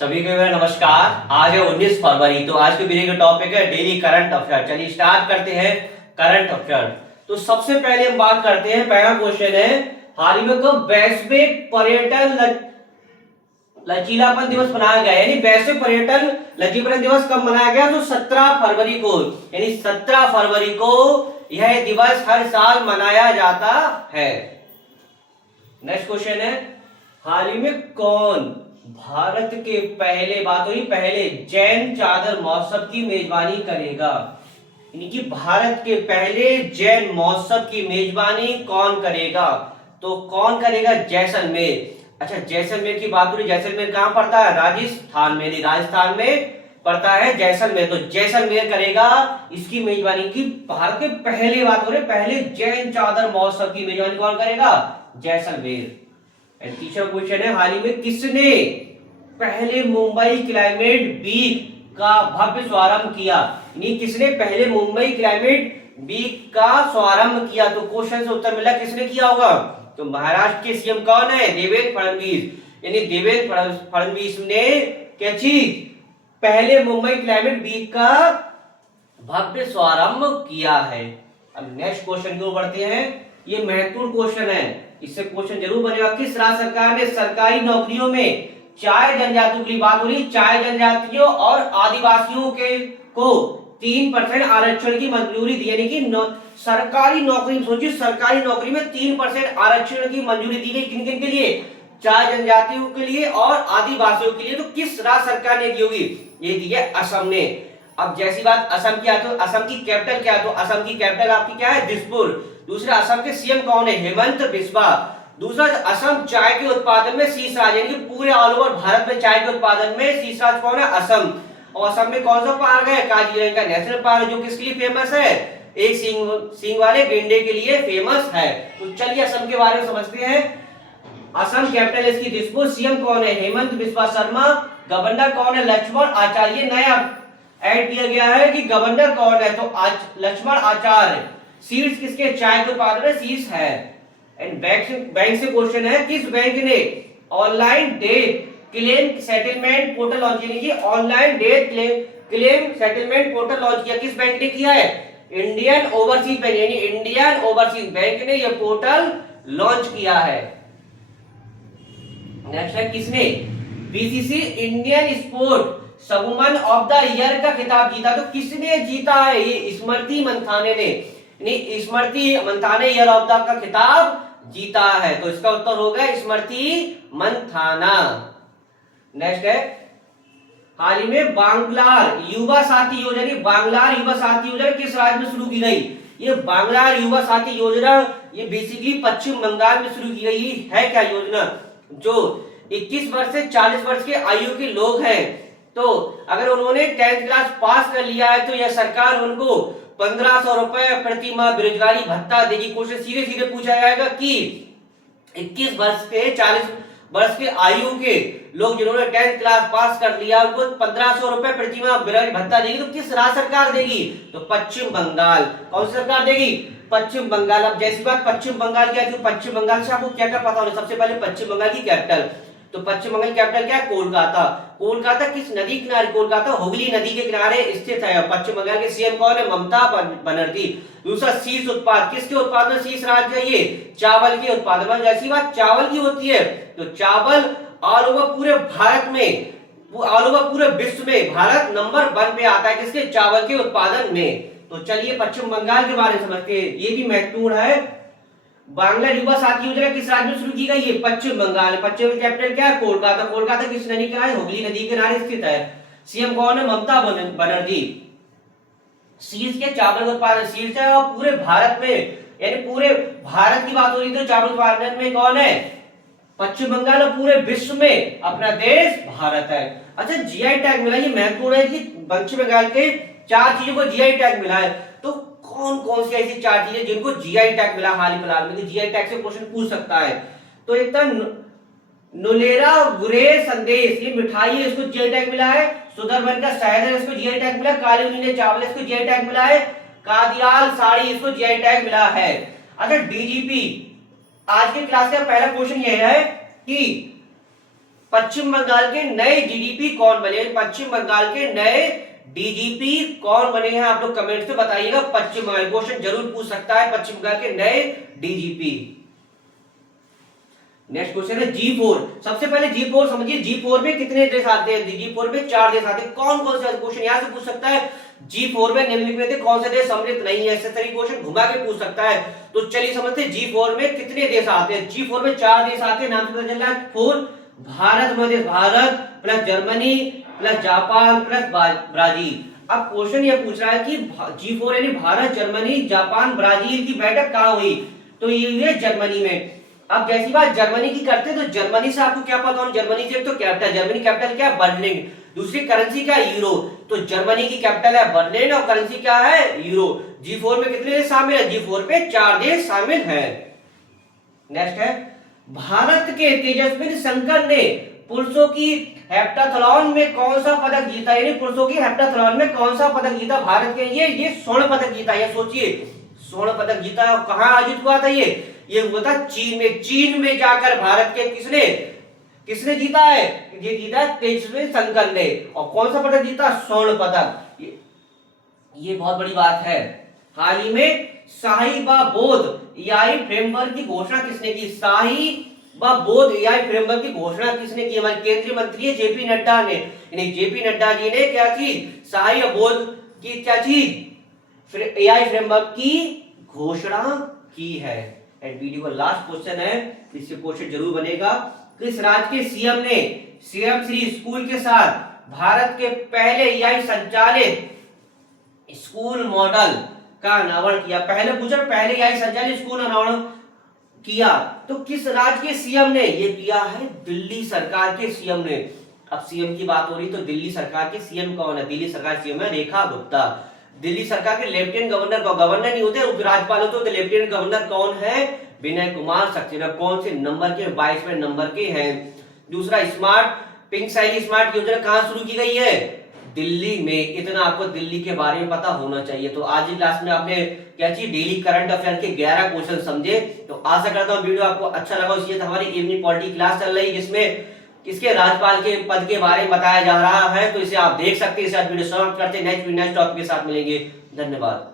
सभी को मेरा नमस्कार। आज है 19 फरवरी। तो आज के वीडियो का टॉपिक है डेली करंट अफेयर। चलिए स्टार्ट करते हैं करंट अफेयर। तो सबसे पहले हम बात करते हैं, पहला क्वेश्चन है हाल ही में कब वैश्विक पर्यटन लचीलापन दिवस मनाया गया, यानी वैश्विक पर्यटन लचीलापन दिवस कब मनाया गया? तो 17 फरवरी को, यानी 17 फरवरी को यह दिवस हर साल मनाया जाता है। नेक्स्ट क्वेश्चन है हाल ही में कौन भारत के पहले, बात हुई पहले, जैन चादर महोत्सव की मेजबानी करेगा? यानी कि भारत के पहले जैन महोत्सव की मेजबानी कौन करेगा? तो कौन करेगा? जैसलमेर। अच्छा, जैसलमेर की बात हुई, जैसलमेर कहां पड़ता है? राजस्थान में, राजस्थान में पड़ता है जैसलमेर। तो जैसलमेर करेगा इसकी मेजबानी की। भारत के पहले, बात हो रही पहले जैन चादर महोत्सव की मेजबानी कौन करेगा? जैसलमेर। तीसरा क्वेश्चन है हाल ही में किसने पहले मुंबई क्लाइमेट वीक का भव्य शुभारंभ किया? यानी किसने पहले मुंबई क्लाइमेट वीक का शुभारंभ किया? तो क्वेश्चन से उत्तर मिला किसने किया होगा? तो महाराष्ट्र के सीएम कौन है? देवेंद्र फडणवीस। यानी देवेंद्र फडणवीस ने क्या चीज, पहले मुंबई क्लाइमेट वीक का भव्य शुभारंभ किया है। अब नेक्स्ट क्वेश्चन की ओर बढ़ते हैं। ये महत्वपूर्ण क्वेश्चन है, इससे क्वेश्चन जरूर बनेगा। किस राज्य सरकार ने सरकारी नौकरियों में चार जनजातियों के लिए, बात हो रही चार जनजातियों और आदिवासियों के को 3% आरक्षण की मंजूरी दी? यानी कि सरकारी नौकरी, सोचिए सरकारी नौकरी में 3% आरक्षण की मंजूरी दी गई। किन किन के लिए? चार जनजातियों के लिए और आदिवासियों के लिए। तो किस राज्य सरकार ने दी होगी? ये दी है असम ने। अब जैसी बात असम की आती है, तो असम की कैपिटल क्या है? तो असम की कैपिटल आपकी क्या है? दिसपुर। दूसरा, असम के सीएम कौन है? हेमंत बिस्वा। दूसरा, असम चाय के उत्पादन में शीर्ष राज्य, यानी कि पूरे ऑल ओवर भारत में चाय के उत्पादन में शीर्ष राज्य कौन है? असम। और असम में कौन सा पार्क है? काजीरंगा नेशनल पार्क, जो किसके लिए फेमस है? एक सींग वाले गेंडे के लिए फेमस है। तो चलिए असम के बारे में समझते हैं। असम कैपिटल इसकी दिसपुर। सीएम कौन है? हेमंत बिस्वा शर्मा। गवर्नर कौन है? लक्ष्मण आचार्य। नया ऐड किया गया है कि गवर्नर कौन है? तो लक्ष्मण आचार्य। सीड्स किसके? चाय के उत्पादन में शीर्ष है। एंड बैंक से क्वेश्चन है, किस बैंक ने online debt claim settlement portal launch किया? Online debt claim settlement portal launch किया, किस बैंक ने किया है? इंडियन ओवरसीज बैंक, यानी इंडियन ओवरसीज बैंक ने यह पोर्टल लॉन्च किया है। नेक्स्ट है किसने BBC Indian sport woman of the year का खिताब जीता? तो किसने जीता है? ये स्मृति मंथाने ने, स्मृति मंथाने ईयर ऑफ द का खिताब जीता है। तो इसका उत्तर होगा स्मृति मंथाना। नेक्स्ट है हाल ही में बांग्लार युवा साथी योजना, बांग्लार युवा साथी योजना किस राज्य में शुरू की गई? ये बांग्लार युवा साथी योजना ये बेसिकली पश्चिम बंगाल में शुरू की गई है। क्या योजना? जो 21 वर्ष से 40 वर्ष के आयु के लोग हैं, तो अगर उन्होंने 10th क्लास पास कर लिया है तो यह सरकार उनको 1500 रुपए प्रति माह बेरोजगारी भत्ता देगी। क्वेश्चन सीधे सीधे पूछा जाएगा कि 21 वर्ष से 40 वर्ष के आयु के लोग जिन्होंने 10th क्लास पास कर लिया उनको 1500 रुपए प्रति माह बेरोजगारी भत्ता देगी। तो किस राज्य सरकार देगी? तो पश्चिम बंगाल। कौन सी सरकार देगी? पश्चिम बंगाल। अब जैसी बात पश्चिम बंगाल की आती है, पश्चिम बंगाल से आपको क्या क्या पता होना? सबसे पहले पश्चिम बंगाल की कैपिटल, तो पश्चिम बंगाल कैपिटल क्या है? कोलकाता। कोलकाता किस नदी किनारे? कोलकाता हुगली नदी के किनारे स्थित है। पश्चिम बंगाल के सीएम कौन है? ममता बनर्जी। दूसरा, शीर्ष उत्पाद, किसके उत्पादन में शीर्ष राज्य है? ये चावल के उत्पादन में। जैसी बात चावल की होती है तो चावल ऑल ओवर पूरे भारत में, ऑल ओवर पूरे विश्व में भारत नंबर 1 पे आता है। किसके? चावल के उत्पादन में। तो चलिए पश्चिम बंगाल के बारे में समझते हैं, ये भी महत्वपूर्ण है। बांग्ला युवा साथी योजना किस राज्य में शुरू की गई है? पश्चिम बंगाल। पश्चिम कैपिटल क्या है? कोलकाता। कोलकाता किस नदी के किनारे? हुगली नदी के किनारे स्थित है। सीएम कौन है? ममता बनर्जी। शीर्ष के चावल उत्पादन शीर्ष है और पूरे भारत में, यानी पूरे भारत की बात हो रही तो चावल उत्पादन में कौन है? पश्चिम बंगाल। और पूरे विश्व में अपना देश भारत है। अच्छा, जीआई टैग मिला, ये महत्वपूर्ण है कि पश्चिम बंगाल के 4 चीजों को जीआई टैग मिला है। तो कौन कौन सी ऐसी 4 चीजें जिनको जीआई टैग मिला हाल ही फिलहाल में? जीआई टैग से क्वेश्चन पूछ सकता है। तो एक तो नुलेरा गुरेज संदेश, ये मिठाई है, इसको जीआई टैग मिला है। सुंदरबन का शहद है, इसको जीआई टैग मिला। काली ऊनी चावल, इसको जीआई टैग मिला है। कादियाल साड़ी, इसको जीआई टैग मिला है। अच्छा, डीजीपी, आज के क्लास का पहला क्वेश्चन यह है कि पश्चिम बंगाल के नए डीजीपी कौन बने? पश्चिम बंगाल के नए डीजीपी कौन बने हैं? आप लोग कमेंट में बताइएगा। पश्चिम बंगाल क्वेश्चन जरूर पूछ सकता है, पश्चिम बंगाल के नए डीजीपी। नेक्स्ट क्वेश्चन है G4। सबसे पहले G4 समझिए, G4 में कितने देश आते हैं? G4 में 4 देश आते हैं। कौन कौन से? क्वेश्चन यहां से पूछ सकता है। G4 में निम्नलिखित में से कौन से देश सम्मिलित नहीं है? ऐसे तरीके क्वेश्चन घुमा के पूछ सकता है। तो चलिए समझते हैं G4 में कितने देश आते हैं। G4 में 4 देश आते हैं, नाम से पता चल रहा है। 4 भारत में, Bharat plus Germany plus Japan plus Brazil. अब क्वेश्चन ये पूछ रहा है कि G4 यानी भारत, जर्मनी, जापान, ब्राजील की बैठक कहां हुई? तो ये जर्मनी में। अब जैसी बात जर्मनी की करते हैं तो जर्मनी से आपको क्या पता हो? जर्मनी से एक तो कैपिटल, जर्मनी कैपिटल क्या है? बर्लिन। दूसरी करेंसी क्या है? यूरो। तो जर्मनी की कैपिटल है बर्लिन और करेंसी क्या है? यूरो। G4 में कितने देश शामिल है? G4 पे 4 देश शामिल है। नेक्स्ट है भारत के तेजस्विनी शंकर ने पुरुषों की हेप्टाथलॉन में कौन सा पदक जीता? यानी पुरुषों की हेप्टाथलॉन में कौन सा पदक जीता भारत के? ये स्वर्ण पदक जीता। ये सोचिए, स्वर्ण पदक जीता है। कहां आयोजित हुआ था ये हुआ था चीन में। चीन में जाकर भारत के किसने जीता है? ये जीता तेजस्वी शंकर ने। और कौन सा पदक जीता? स्वर्ण पदक। ये बहुत बड़ी बात है। हाल ही में शाही व बोध एआई फ्रेमवर्क की घोषणा किसने की? शाही व बोध एआई फ्रेमवर्क की घोषणा किसने की? हमारे केंद्रीय मंत्री जेपी नड्डा ने। यानी जेपी नड्डा जी ने क्या चीज? शाही व बोध की क्या चीज? एआई फ्रेमवर्क की घोषणा की है। एंड वीडियो का लास्ट क्वेश्चन है, इससे क्वेश्चन जरूर बनेगा। किस राज्य के सीएम ने सीएम श्री स्कूल के साथ भारत के पहले एआई संचालित स्कूल मॉडल का अनावरण किया? पहले पूछा, पहले एआई संचालित स्कूल अनावरण किया तो किस राज्य के सीएम ने? ये किया है दिल्ली सरकार के सीएम ने। अब सीएम की बात हो रही तो दिल्ली सरकार के सीएम कौन है? दिल्ली सरकार सीएम है रेखा गुप्ता। दिल्ली सरकार के लेफ्टिनेंट गवर्नर को, गवर्नर नहीं होते, उपराज्यपाल होते, तो लेफ्टिनेंट गवर्नर कौन है? विनय कुमार सक्सेना। कौन से नंबर के? 22वें नंबर के हैं। दूसरा स्मार्ट पिंक शैली स्मार्ट योजना कहां शुरू की गई है? दिल्ली में। इतना आपको दिल्ली के बारे में पता होना चाहिए। तो आज की क्लास में आपने क्या चीज डेली करंट अफेयर के 11 क्वेश्चन समझे। तो आशा करता हूं वीडियो आपको अच्छा लगा। इसलिए तो हमारी इवनिंग पॉलिटी क्लास चल रही है जिसमें इसके राज्यपाल के पद के बारे में बताया जा रहा है। तो इसे आप देख सकते हैं। इसे आप वीडियो समाप्त करते हैं। नेक्स्ट टॉपिक के साथ मिलेंगे। धन्यवाद।